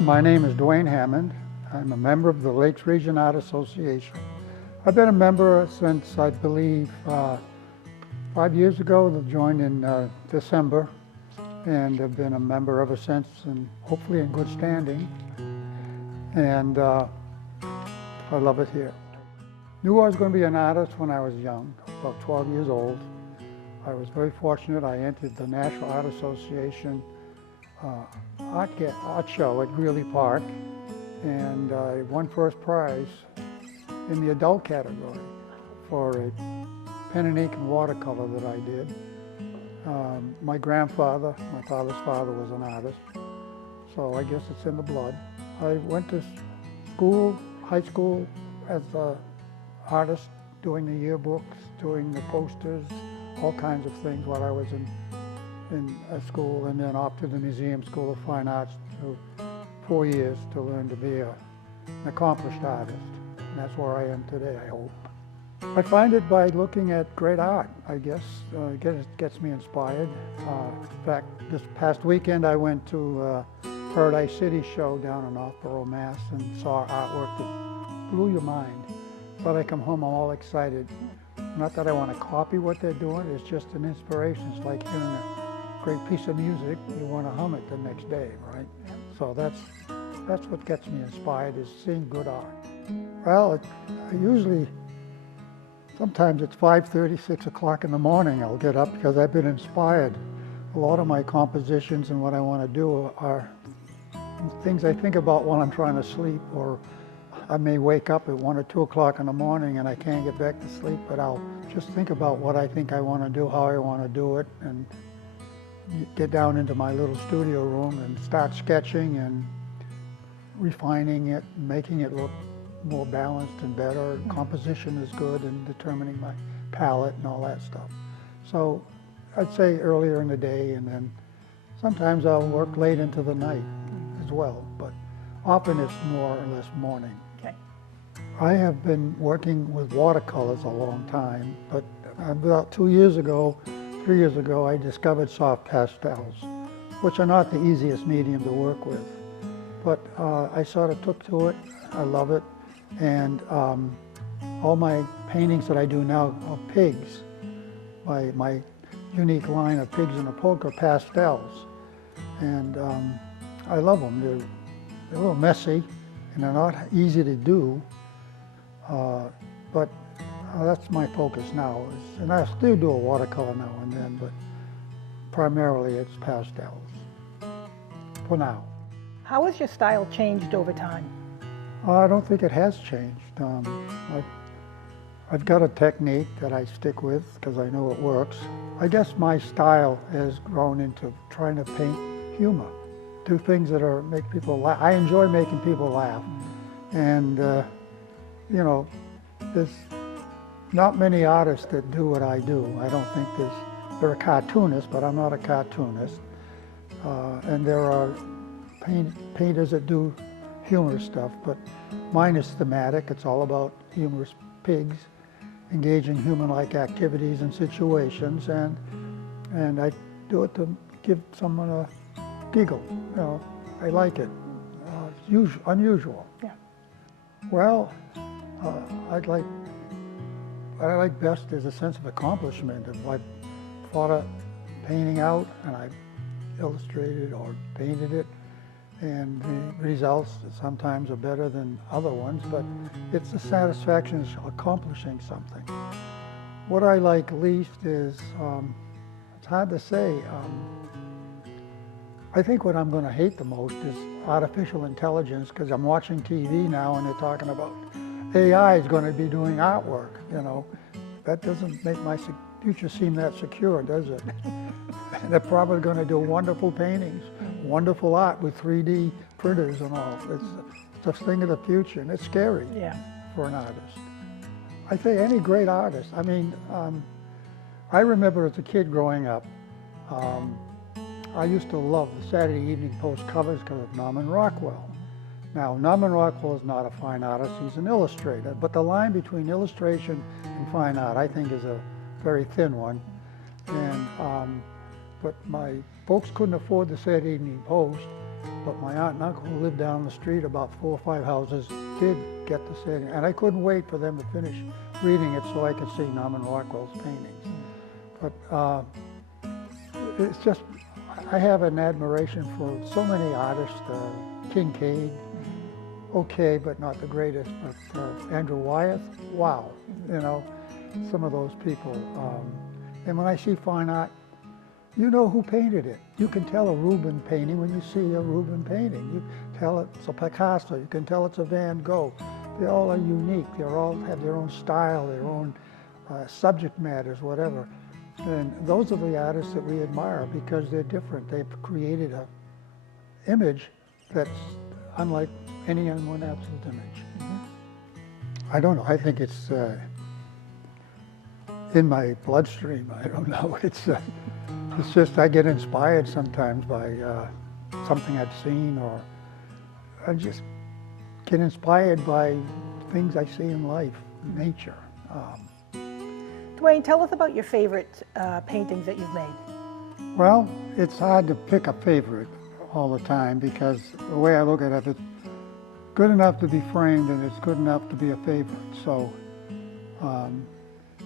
Hello, my name is Duane Hammond. I'm a member of the Lakes Region Art Association. I've been a member since, I believe, 5 years ago. I joined in December, and I've been a member ever since, and hopefully in good standing. And I love it here. Knew I was going to be an artist when I was young, about 12 years old. I was very fortunate. I entered the National Art Association art show at Greeley Park, and I won first prize in the adult category for a pen and ink and watercolor that I did. My grandfather, my father's father, was an artist, so I guess it's in the blood. I went to school, high school, as an artist, doing the yearbooks, doing the posters, all kinds of things while I was in school, and then off to the Museum School of Fine Arts for 4 years to learn to be an accomplished artist. And that's where I am today, I hope. I find it by looking at great art, I guess. It gets me inspired. In fact, this past weekend I went to Paradise City show down in Northborough, Mass, and saw artwork that blew your mind. But I come home, I'm all excited. Not that I want to copy what they're doing, it's just an inspiration. It's like hearing a great piece of music, you want to hum it the next day, right? So that's what gets me inspired, is seeing good art. Well, sometimes it's 5:30, 6 o'clock in the morning I'll get up because I've been inspired. A lot of my compositions and what I want to do are things I think about while I'm trying to sleep, or I may wake up at 1 or 2 o'clock in the morning and I can't get back to sleep, but I'll just think about what I think I want to do, how I want to do it, and get down into my little studio room and start sketching and refining it, making it look more balanced and better. Composition is good, and determining my palette and all that stuff. So I'd say earlier in the day, and then sometimes I'll work late into the night as well, but often it's more or less morning. Okay. I have been working with watercolors a long time, but about 3 years ago, I discovered soft pastels, which are not the easiest medium to work with. But I sort of took to it. I love it. And all my paintings that I do now are pigs. My unique line of pigs in a poke are pastels. And I love them. They're a little messy, and they're not easy to do. But that's my focus now. And I still do a watercolor now and then, but primarily it's pastels for now. How has your style changed over time? I don't think it has changed. I've got a technique that I stick with because I know it works. I guess my style has grown into trying to paint humor, do things that make people laugh. I enjoy making people laugh. And, you know, there's not many artists that do what I do. I don't think there are cartoonists, but I'm not a cartoonist. And there are painters that do humorous stuff, but mine is thematic. It's all about humorous pigs engaging human-like activities and situations, and I do it to give someone a giggle. You know, I like it. It's unusual. Yeah. Well, what I like best is a sense of accomplishment. If I've thought a painting out and I've illustrated or painted it, and the results sometimes are better than other ones, but it's the satisfaction of accomplishing something. What I like least is, it's hard to say. I think what I'm going to hate the most is artificial intelligence, because I'm watching TV now and they're talking about AI is going to be doing artwork, you know. That doesn't make my future seem that secure, does it? They're probably going to do wonderful paintings, wonderful art with 3D printers and all. It's a thing of the future, and it's scary for an artist. I think any great artist, I mean, I remember as a kid growing up, I used to love the Saturday Evening Post covers because of Norman Rockwell. Now, Norman Rockwell is not a fine artist, he's an illustrator, but the line between illustration and fine art, I think, is a very thin one. And but my folks couldn't afford the Saturday Evening Post, but my aunt and uncle who lived down the street about 4 or 5 houses did get to see it. And I couldn't wait for them to finish reading it so I could see Norman Rockwell's paintings. But it's just, I have an admiration for so many artists, Kincaid, okay, but not the greatest, but Andrew Wyeth, wow, you know, some of those people. And when I see fine art, you know who painted it. You can tell a Rubens painting when you see a Rubens painting. You tell it's a Picasso, you can tell it's a Van Gogh. They all are unique, they all have their own style, their own subject matters, whatever. And those are the artists that we admire because they're different. They've created an image that's unlike anyone else's image. I don't know, I think it's in my bloodstream, I don't know. It's just I get inspired sometimes by something I've seen, or I just get inspired by things I see in life, nature. Duane, tell us about your favorite paintings that you've made. Well, it's hard to pick a favorite all the time because the way I look at it, it's good enough to be framed and it's good enough to be a favorite. So,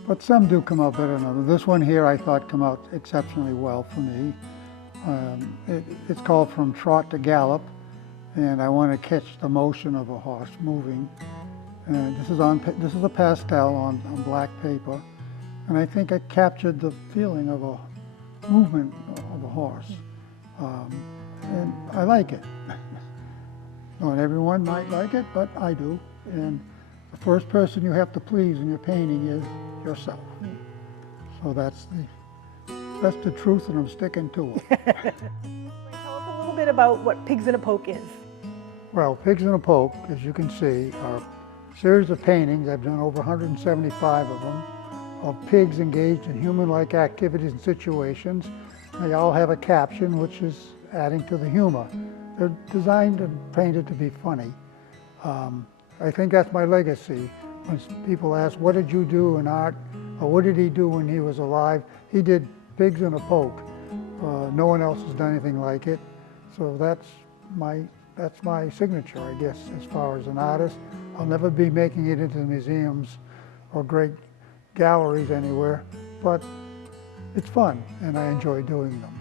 but some do come out better than others. This one here I thought come out exceptionally well for me. It's called From Trot to Gallop, and I want to catch the motion of a horse moving. And this is a pastel on black paper, and I think I captured the feeling of a movement of a horse, and I like it. Not everyone might like it, but I do. And the first person you have to please in your painting is yourself. So that's the truth, and I'm sticking to it. Tell us a little bit about what Pigs in a Poke is. Well, Pigs in a Poke, as you can see, are a series of paintings. I've done over 175 of them, of pigs engaged in human-like activities and situations. They all have a caption, which is adding to the humor. They're designed and painted to be funny. I think that's my legacy. When people ask, what did you do in art, or what did he do when he was alive? He did Pigs in a Poke. No one else has done anything like it. So that's my signature, I guess, as far as an artist. I'll never be making it into museums or great galleries anywhere, but it's fun, and I enjoy doing them.